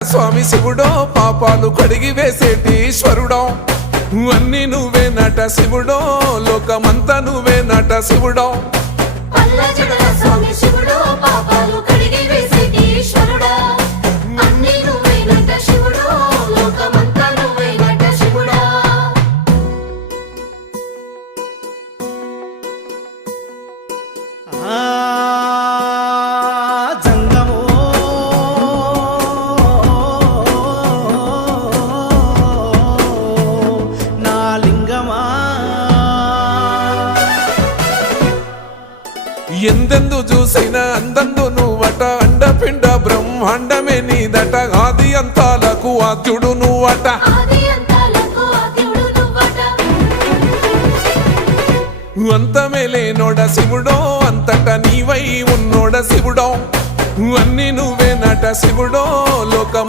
స్వామి శివుడో పాపాలు కడిగి వేసేటి ఈశ్వరుడో అన్ని నువ్వే నట శివుడో లోకమంతా నువ్వే నట శివుడో ఎందెందు చూసిన అందందు నువ్వట అండపిండ బ్రహ్మాండమే నీదట ఆది అంతాలకు ఆద్యుడు నువ్వట అంతమే లేనోడ శివుడో అంతట నీవై ఉన్నోడ శివుడో అన్ని నువ్వే నట శివుడో లోకం